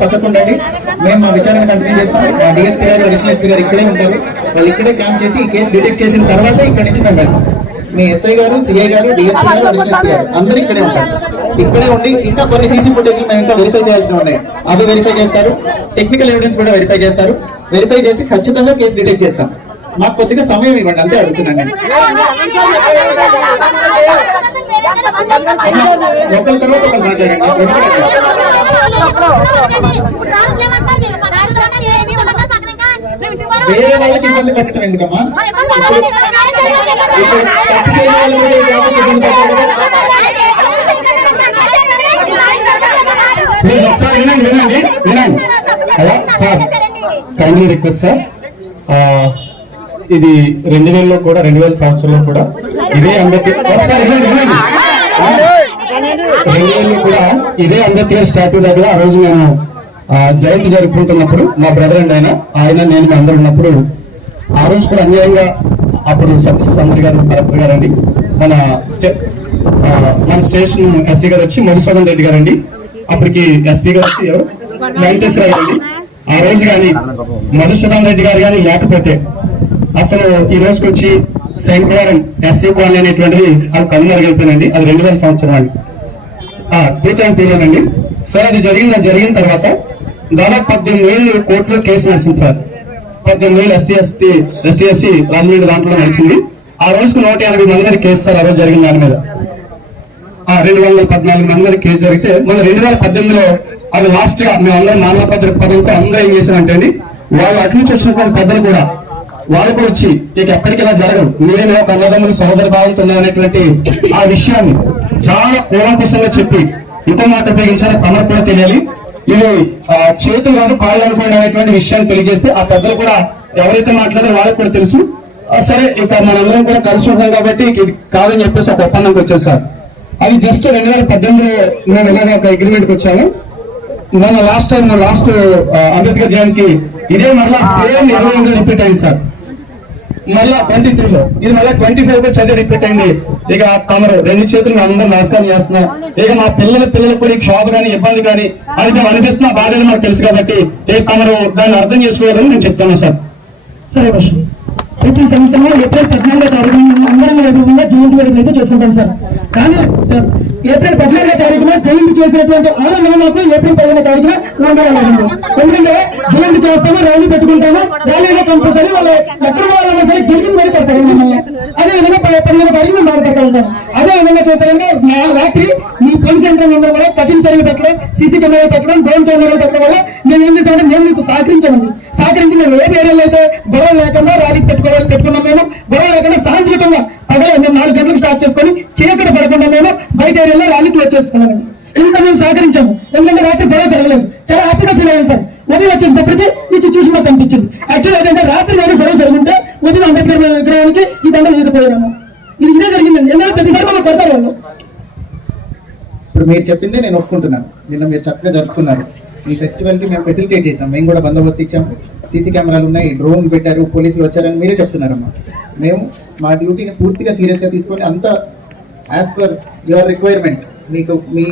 పక్కకుండండి. మేము మా విచారణ కంటిన్యూ చేస్తాం. మా డిఎస్పీ గారు, అడిషనల్ ఎస్పీ గారు ఇక్కడే ఉంటారు. వాళ్ళు ఇక్కడే క్యాంప్ చేసి ఈ కేసు డిటెక్ట్ చేసిన తర్వాత ఇక్కడ నుంచి మేము వెళ్తాం. మీ ఎస్ఐ గారు, సిఐ గారు, డిఎస్పీ గారు, అడిషనల్ ఎస్పీ గారు అందరూ ఇక్కడే ఉంటారు. ఇక్కడే ఉండి ఇంకా కొన్ని సీసీ ఫుటేజ్ మేము ఇంకా వెరిఫై చేయాల్సి ఉన్నాయి. అవి వెరిఫై చేస్తారు. టెక్నికల్ ఎవిడెన్స్ కూడా వెరిఫై చేస్తారు. వెరిఫై చేసి ఖచ్చితంగా కేసు డిటెక్ట్ చేస్తాం. మాకు కొద్దిగా సమయం ఇవ్వండి అంతే అడుగుతున్నాను నేను. ఒకరి తర్వాత ఒకరు మాట్లాడండి. వేరే వాళ్ళకి ఇబ్బంది పెట్టడం ఎందుకమ్మా? తప్పు చేయని వాళ్ళు కూడా ఇబ్బంది పెట్టాలి. ఒకసారి వినండి వినండి వినండి. Hello sir, kindly request sir, ఇది 2000లో కూడా 2000 సంవత్సరంలో కూడా ఇదే అంబేద్కర్, ఒకసారి వినండి వినండి, 2000లో కూడా ఇదే అంబేద్కర్ స్టాట్యూ దగ్గర ఆ రోజు మేము జయంతి జరుపుకుంటున్నప్పుడు మా బ్రదర్ అండ్ ఆయన నేను అందరూ ఉన్నప్పుడు ఆ రోజు కూడా అన్యాయంగా అప్పుడు సత్యసాంద్రి గారు, కలెక్టర్ గారండి, మన స్టేషన్ ఎస్సీ గారు వచ్చి మధుసూదన్ రెడ్డి గారండి, అప్పటికి ఎస్పీ గారు వచ్చి ఎవరు వెంకటేశ్వర గారు. ఆ రోజు కానీ మధుసూదన్ రెడ్డి గారు కానీ లేకపోతే అసలు ఈ రోజుకి వచ్చి శంకవరం ఎస్సీ కాలనీ అనేటువంటిది అది కనుమరుగైపోయిందండి. అది 2000 సంవత్సరం అండి, 2002లోనండి. సార్ అది జరిగిన తర్వాత దాదాపు 18 ఏళ్ళు కోర్టులో కేసు నడిచింది సార్. 18 ఏళ్ళు ఎస్టీ రాజమండ్రి దాంట్లో నడిచింది. ఆ రోజుకు 180 మంది మీద కేసు సార్. ఆ రోజు జరిగిన దాని మీద 214 మంది మీద కేసు జరిగితే మన 2018లో అది లాస్ట్ గా మేము అందరం నామపత్ర పదంతో అందరూ ఏం చేశామంటే అండి, వాళ్ళు అటు నుంచి వచ్చినటువంటి పెద్దలు కూడా వాళ్ళు కూడా వచ్చి ఇక ఎప్పటికీ ఇలా జరగదు, మీరే మేము కన్నదమ్ములు సహోదర భావంతో అనేటువంటి ఆ విషయాన్ని చాలా కూలంకుశంగా చెప్పి ఇంకో మాట ఉపయోగించాలి, తమకు కూడా తెలియాలి, ఇది చేతులు కాదు కాళ్ళు అనుకోండి అనేటువంటి విషయాన్ని తెలియజేస్తే ఆ పెద్దలు కూడా ఎవరైతే మాట్లాడారో వాళ్ళకి కూడా తెలుసు. సరే ఇక మనందరం కూడా కలిసి ఉంటాం కాబట్టి ఇది కాదని చెప్పేసి ఒక ఒప్పందంకి వచ్చాం సార్. అది జస్ట్ 2018లో మేము ఇలాగే ఒక అగ్రిమెంట్కి వచ్చాము. మన లాస్ట్ అంబేద్కర్ జయంతికి ఇదే మళ్ళా సేమ్ 20 రిపీట్ అయింది సార్. మళ్ళా 23లో ఇది మళ్ళీ 25 చదివి రిపీట్ అయింది. ఇక తమరు 2 చేతులు అందరూ నమస్కారం చేస్తున్నాం. ఇక మా పిల్లలకు కూడా క్షోభ కానీ ఇబ్బంది కానీ అది మేము అనిపిస్తున్న బాధలు మాకు తెలుసు కాబట్టి తమరు దాన్ని అర్థం చేసుకోవాలని నేను చెప్తాను సార్. సరే క్వశ్చన్, ప్రతి సంవత్సరంలో ఏప్రిల్ 14వ తారీఖున అందరం వైభవంగా జయంతి వేడుకలు అయితే చేసుకుంటాం సార్. కానీ ఏప్రిల్ 14వ తారీఖున జయంతి చేసినటువంటి ఆనందం మాత్రం ఏప్రిల్ 15వ తారీఖున ఉండగలగండి. ఎందుకంటే జయంతి చేస్తాము, ర్యాలీ పెట్టుకుంటాము, ర్యాలీలో కంపల్సరీ వాళ్ళు ఎక్కడ వాళ్ళైనా సరే గిరిగిన మరి పెడతారు మమ్మల్ని. అదే విధంగా 15వ తారీఖున బాధ పెడతాం. అదే విధంగా చూస్తారంటే రాత్రి మీ పోలీస్ యంత్రం అందరూ కూడా కఠిన చర్యలు పెట్టడం, సీసీ కెమెరాలు పెట్టడం, డ్రోన్ కెమెరాలు పెట్టడం వల్ల మేము ఏం చేస్తామంటే మేము మీకు సహకరించి మేము ఏ ఏరియాలో అయితే గొడవ లేకుండా ర్యాలీ పెట్టుకున్నాం, మేము గొడవ లేకుండా శాంతియుతంగా అదే మేము 4 గంటలకు స్టార్ట్ చేసుకుని చీకటి పడకుండా మేము బయట ఏరియాలో ర్యాలీ క్లోజ్ చేసుకున్నామండి. ఇంత మేము సహకరించాము. ఎందుకంటే రాత్రి గొడవ జరగలేదు, చాలా హ్యాపీగా ఫీల్ అయ్యాను సార్. ఉదయం వచ్చేసినప్పటికీ ఈ సిచ్యువేషన్ మాకు కనిపించింది. యాక్చువల్ ఏంటంటే రాత్రి నేను గొడవ జరుగుంటే ఉదయం అంబేద్కర్ విగ్రహానికి ఈ దండ వేయకపోయాము. ఇదే జరిగిందండి. ఎందుకంటే ప్రతిసారి మనం కొడతారు వాళ్ళు. ఇప్పుడు మీరు చెప్పిందే నేను ఒప్పుకుంటున్నాను. నిన్న మీరు చక్కగా జరుపుకున్నారు. ఈ ఫెస్టివల్ కి మేము ఫెసిలిటేట్ చేసాం, మేము కూడా బందోబస్తు ఇచ్చాము, సీసీ కెమెరాలు ఉన్నాయి, డ్రోన్ పెట్టారు, పోలీసులు వచ్చారని మీరే చెప్తున్నారమ్మా. మేము మా డ్యూటీని పూర్తిగా సీరియస్ గా తీసుకొని అంతా యాజ్ పర్ యువర్ రిక్వైర్మెంట్ మీకు మీ